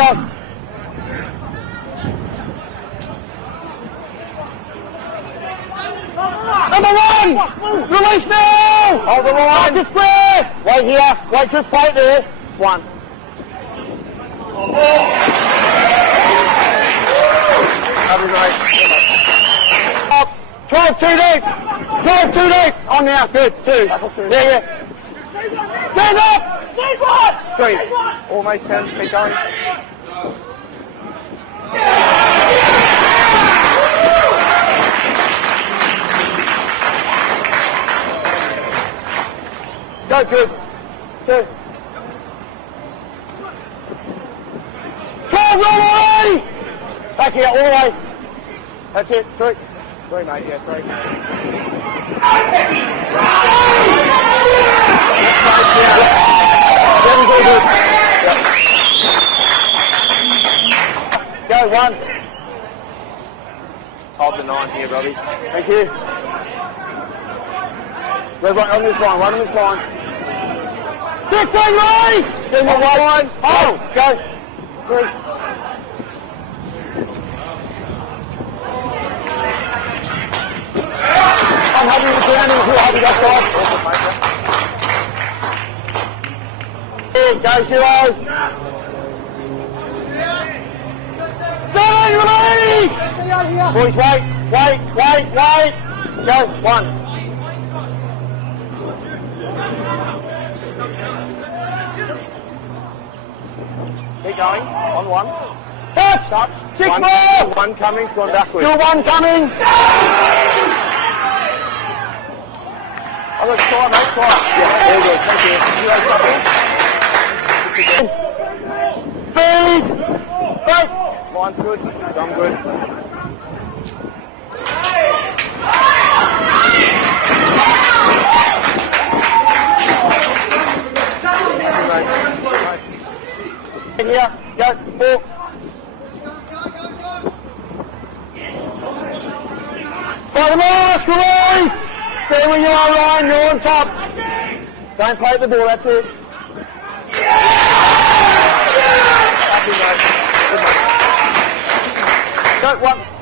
go. Number 1! Release now! Hold the line. Just square! Wait here. Wait, just wait there. 1. Up. 12 too deep. 12 too deep. On now. Good. 2. Yeah. Stand up! 3. Almost 10. Keep going. Go, good. 2. 12 all the way! Back here, all the way. That's it. 3. 3, mate. Yeah, 3. Go, 1. Hold the 9 here, Robbie. Thank you. We're right on this line, right on this line. 15, Ray! Give me 1 line. Oh, go. 3. I'm happy with the ending. Who happy that side? Go, Heroes. 7, release! Boys, wait. Go, 1. Keep going, on 1. Stop. 6 more! 1 coming, gone backwards. Still 1 coming! I'm going to try, mate, try. Yeah, there you go, thank you. Speed! Break! Line's good, I'm good. Here, go, 4. By the mask, release! Stay where you are, Ryan, you're on top. Don't play the ball, that's it. Happy, mate. Good, mate. Go, 1.